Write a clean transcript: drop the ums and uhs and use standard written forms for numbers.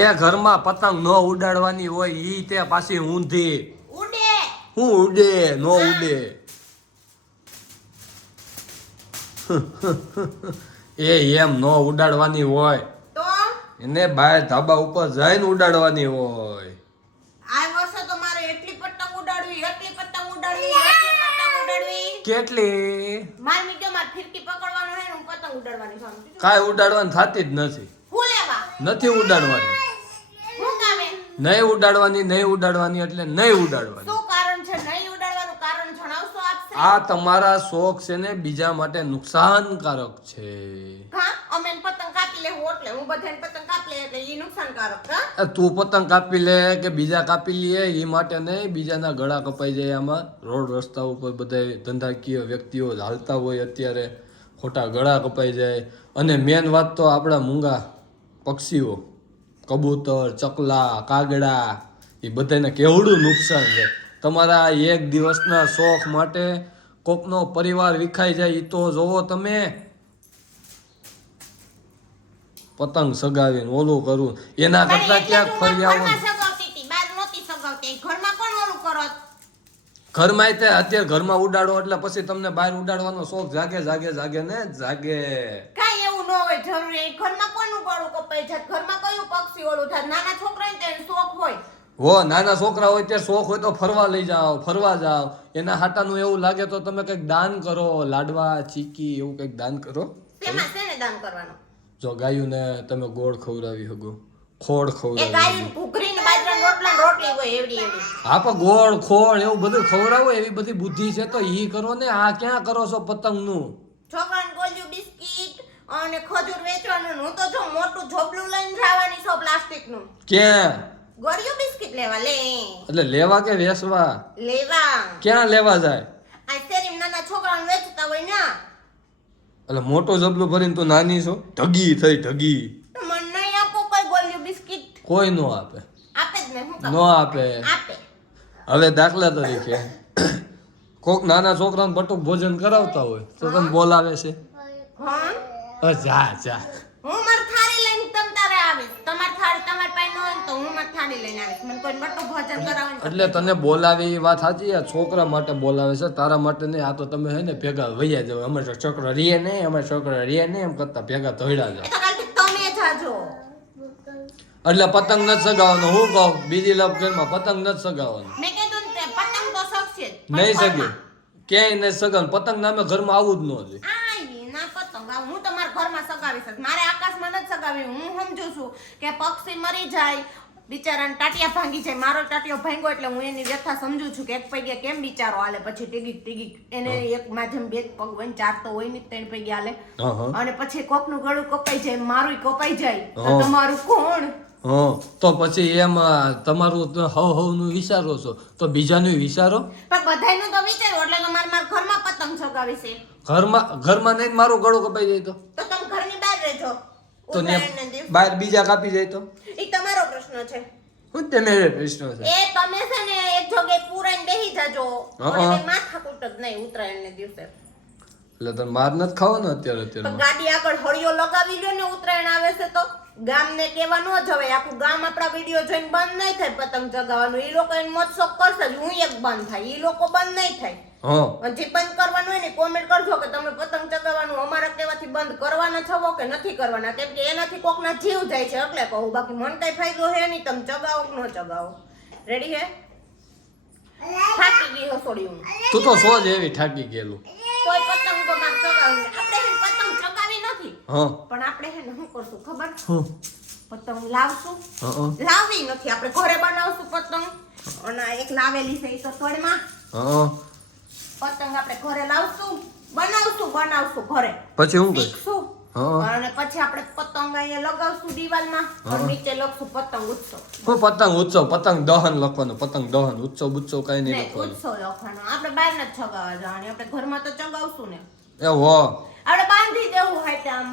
એ ઘરમાં પતંગ ન ઉડાડવાની હોય ઈ તે પાછી ઊંધી ઉડે. હું ઉડે નો ઉડે એ એમ નો ઉડાડવાની હોય તો એને બહાર ધાબા ઉપર જઈને ઉડાડવાની હોય આ વર્ષે તો મારે એટલી પતંગ ઉડાડવી, એટલી પતંગ ઉડાડવી, એટલી પતંગ ઉડાડવી. કેટલી માર મીઠો માર ફિરકી પકડવાનું હે ને હું પતંગ ઉડાડવાની છું. કાંઈ ઉડાડવાની થતી જ નથી હું લેવા? નથી ઉડાડવાની હું કામે? નહીં ઉડાડવાની એટલે નહીં ઉડાડવાની શું કારણ છે નહીં ઉડાડવાનું? કારણ જણાવશો આપશે? આ તમારા શોખ છે ને બીજા માટે નુકસાનકારક છે હા, અમે પતંગ કાપી લેવું એટલે હું બધાને પતંગ કાપી લે એટલે ઈ નુકસાનકારક હા? તું પતંગ કાપી લે કે બીજા કાપી લે એ માટે નહીં બીજાના ગળા કપાઈ જાય આમાં રોડ રસ્તા ઉપર બધા ધંધાકીય વ્યક્તિઓ હાલતા હોય અત્યારે ખોટા ગળા કપાઈ જાય અને મેન વાત તો આપણા મૂંગા પક્ષીઓ કબૂતર ચકલા કાગડા એ બધાને કેવડું નુકસાન છે તમારા એક દિવસના શોખ માટે કોકનો પરિવાર વિખાઈ જાય એ તો જોવો તમે પતંગ સગાવીને ઓલું કરવું એના કરતા ક્યાંક ફરી આવો ઘરમાં સગાવતી હતી, બહાર નહોતી સગાવતી. ઘરમાં કોણ ઓલું કરત? ઘરમાં તે અત્યારે ઘરમાં ઉડાડો એટલે પછી તમને બહાર ઉડાડવાનો શોખ જાગે ને જાગે કાંઈ એવું ન હોય જરૂરી. ઘરમાં કોનું ગળું કપાઈ જાય? ઘરમાં કયું પક્ષી ઓલું થાય? નાના છોકરાને તો એને શોખ હોય. હો નાના છોકરા હોય ત્યારે શોખ હોય તો ફરવા લઈ જાઓ ફરવા જાઓ એના હાટાનું એવું લાગે તો તમે કંઈક દાન કરો લાડવા ચીકી એવું કંઈક દાન કરો શેમાં શેને દાન કરવાનું? જો ગાયુંને તમે ગોળ ખવડાવી શકો ખોળ એ ખવડાવી ગાયું ઘૂઘરીને બાજરાના રોટલા ને રોટલી હોય એવડી એવડી. હા પણ ગોળ ખોળ એવું બધું ખવડાવો એવી બધી બુદ્ધિ છે તો ઈ કરો ને આ ક્યાં કરો છો પતંગનું છોકરાને ગોળ્યું બિસ્કિટ અને ખજૂર વેચવાનું. હું તો જો મોટું ઝોપલું લઈને જવાની છું પ્લાસ્ટિકનું. ક્યાં ગોળ્યું બિસ્કિટ લેવા લે. એટલે લેવા કે વેચવા લેવા. ક્યાં લેવા જાય આ શેરીમાં નાના છોકરાને વેચતા હોય ને. એટલે મોટો જબલું ભરીને તું નાની છો ઢગી થઈ ઢગી તો મને નહીં આપો કોઈ ગોળ્યું બિસ્કિટ? કોઈ નો આપે આપે જ નહીં. હું નો કહું? આપે આપે. હવે દાખલા તરીકે કોક નાના છોકરાને બટુક ભોજન કરાવતા હોય તો તને બોલાવે છે હા જા જા હું મારી થાળી લઈને તમ તારે આવીશ. તમારી થાળી તમારી પાસે ન હોય ને તો હું મારી થાળી લઈને આવીશ. મને કોઈ બટું ભોજન કરાવે એટલે તને બોલાવે એ વાત સાચી આ છોકરા માટે બોલાવે છે તારા માટે નહીં આ તો તમે હે ને ભેગા વૈયા જાવ અમે છોકરા રીએ નહીં અમે છોકરા રીએ નહીં એમ કરતા ભેગા ધોઈડા જાવ તો કાલથી તમે જાજો. એટલે પતંગ નથી સગાવવાનો હું કહું બીજી લવ ઘરમાં પતંગ નથી સગાવવાનો મેં કીધું ને તે પતંગ તો શકશે જ. નહીં સગે ક્યાંય નહીં સગાવવાનું પતંગ નામે ઘરમાં આવું જ ન જોઈએ આઈ ના પતંગ આ હું તમારા ઘરમાં સગાવીશ જ. મારે આકાશમાં નથી સગાવી. હું સમજુ છું કે પક્ષી મરી જાય બિચારાને ટાટિયા ભાંગી જાય. મારો ટાટિયો ભાંગ્યો એટલે હું એની વ્યથા સમજુ છું કે એક પૈગે કેમ બિચારો હાલે પછી ટીગી એને એક માધ્યમ બે પગ હોય ને ચાર તો હોય ને ત્રણ પૈગે હાલે અને પછી કોકનું ગળું કપાઈ જાય મારું કપાઈ જાય તો તમારું કોણ? તો પછી એમ તમારું હવનું વિચારો છો તો બીજાનું વિચારો પણ બધાયનું તો વિચાર્યું એટલે તમારે મારા ઘરમાં પતંગ સગાવી છે. ઘરમાં નહીં મારું ગળું કપાઈ જાય તો તમે ઘરની બહાર રહેજો તો ને ઉત્તરાયણના દિવસે. બહાર બીજા કાપી જાય તો ઈ તમારો પ્રશ્ન છે. હું તેને પ્રશ્ન છે એ તમે છે ને એક જોગે પૂરાઈને બેહી જાજો. હા. મને માથાકૂટ જ નહીં ઉત્તરાયણના દિવસે. એટલે તમે માર નથી ખાવો ને અત્યારે પણ ગાડી આગળ હળિયો લગાવી લ્યો ને ઉત્તરાયણ આવે છે તો ગામને કહેવા ન જવાય. આખું ગામ આપણા વિડીયો જોઈને બંધ નહીં થાય પતંગ ચગાવવાનું. એ લોકો એને મોજ શોખ કરશે જ. હું એક બંધ થાય એ લોકો બંધ નહીં થાય. અને જે બંધ કરવાનું હોય ને કોમેન્ટ કરજો કે તમે પતંગ ચગાવવાનું અમારા કહેવાથી બંધ કરવાના છો કે નથી કરવાના કેમ કે એનાથી કોકના જીવ જાય છે એટલે કહું. બાકી મને કઈ ફાયદો હે નહીં. તમે ચગાવો કે ન ચગાવો. રેડી હે? થાકી ગઈ હસોડી હું. તું તો સો જ એવી થાકી ગયેલું કોઈ પતંગ તો માર ચગાવી. આપણે હે પતંગ ચગાવી નથી પણ આપણે હે ને શું કરશું ખબર? પતંગ લાવશું. લાવી નથી આપણે ઘરે બનાવશું પતંગ. અને એક લાવેલી છે એ તો થોડીમાં પતંગ આપણે ઘરે લાવશું બનાવશું ઘરે પછી હું કહીશ શીખશું. અને પછી આપણે પતંગ અહીંયા લગાવશું દિવાલમાં અને નીચે લખશું પતંગ ઉત્સવ. પતંગ ઉત્સવ પતંગ દહન લખવાનું પતંગ દહન ઉત્સવ કઈ નહીં નહીં લખવાનું ઉત્સવ લખવાનો. આપણે બહાર નથી ચગાવવા જવાની. આપણે ઘરમાં તો ચગાવશું ને. એ હો આપણે બાંધી દેવું હાઈટ આમ